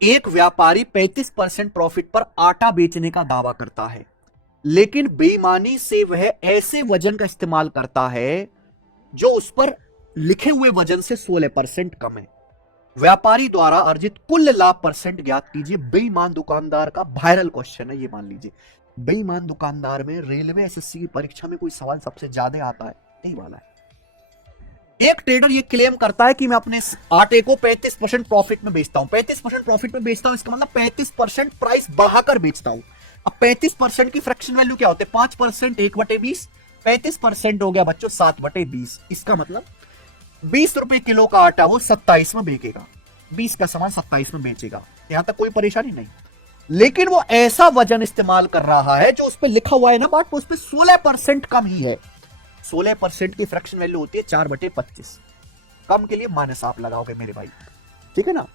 एक व्यापारी 35% प्रॉफिट पर आटा बेचने का दावा करता है, लेकिन बेईमानी से वह ऐसे वजन का इस्तेमाल करता है जो उस पर लिखे हुए वजन से 16% कम है। व्यापारी द्वारा अर्जित कुल लाभ परसेंट ज्ञात कीजिए। बेईमान दुकानदार का वायरल क्वेश्चन है ये, मान लीजिए बेईमान दुकानदार में रेलवे एसएससी की परीक्षा में कोई सवाल सबसे ज्यादा आता है, यही वाला है। एक ट्रेडर ये क्लेम करता है कि मैं अपने आटे को 35% प्रॉफिट में बेचता हूं। 35% प्रॉफिट में बेचता हूं इसका मतलब 35% प्राइस बढ़ाकर बेचता हूं। अब 35% की फ्रैक्शन वैल्यू क्या होते हैं? 5% 1/20, 35% हो गया बच्चों 7/20। इसका मतलब 20 रुपए किलो का आटा वो 27 में बेचेगा, 20 का सामान 27 में बेचेगा। यहां तक कोई परेशानी नहीं, लेकिन वो ऐसा वजन इस्तेमाल कर रहा है जो उस पर लिखा हुआ है ना बाट, उस पर 16% कम ही है। 16% की फ्रैक्शन वैल्यू होती है 4/25। कम के लिए माइनस आप लगाओगे मेरे भाई, ठीक है ना।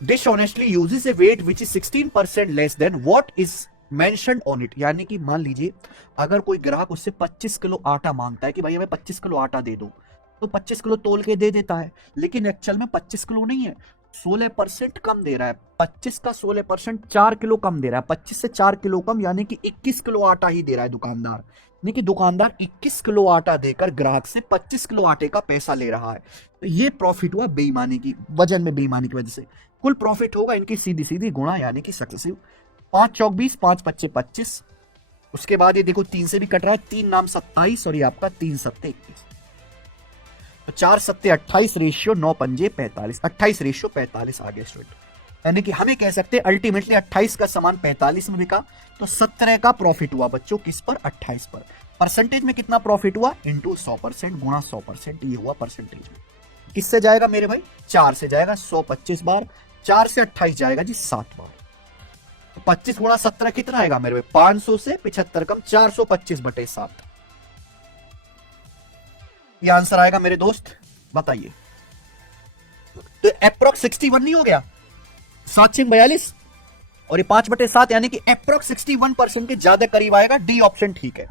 Dishonestly uses a weight which is 16% less than what is mentioned on it. यानी कि मान लीजिए अगर कोई ग्राहक उससे 25 किलो आटा मांगता है कि भाई हमें 25 किलो आटा दे दो, तो 25 किलो तोल के दे देता है, लेकिन एक्चुअल में 25 किलो नहीं है, 16% कम दे रहा है। 25 का 16% 4 किलो कम दे रहा है। 25 से 4 किलो कम यानी कि 21 किलो आटा ही दे रहा है दुकानदार। यानी कि दुकानदार 21 किलो आटा देकर ग्राहक से 25 किलो आटे का पैसा ले रहा है। तो ये प्रॉफिट हुआ बेईमानी की, वजन में बेईमानी की वजह से। कुल प्रॉफिट होगा इनकी सीधी सीधी गुणा यानी कि सक्सेसिव। 5 चौक 20, 5 पच्चे 25। उसके बाद ये देखो 3 से भी कट रहा है, 3 नाम 27 और ये आपका 3 सत्ते 21। 4 सत्ते 28 रेशियो 9 पंजे 45, 28 रेशियो 45 आ गया स्टूडेंट। यानी कि हमें कह सकते हैं अल्टीमेटली 28 का सामान 45 में बिका, तो 17 का प्रॉफिट हुआ बच्चों किस पर? 28 पर। परसेंटेज में कितना प्रॉफिट हुआ? इनटू 100% गुणा 100%, ये हुआ परसेंटेज में। किससे जाएगा मेरे भाई? 4 से जाएगा 125 बार, 4 से 28 जाएगा जी 7 बार। तो 25 गुणा 17 कितना आएगा मेरे भाई? 500 से 75 कम 425/7। ये आंसर आएगा मेरे दोस्त, बताइए। तो अप्रोक्स 61 नहीं हो गया? 742 और ये 5/7 यानी कि अप्रोक्स 61% के ज्यादा करीब आएगा। डी ऑप्शन ठीक है।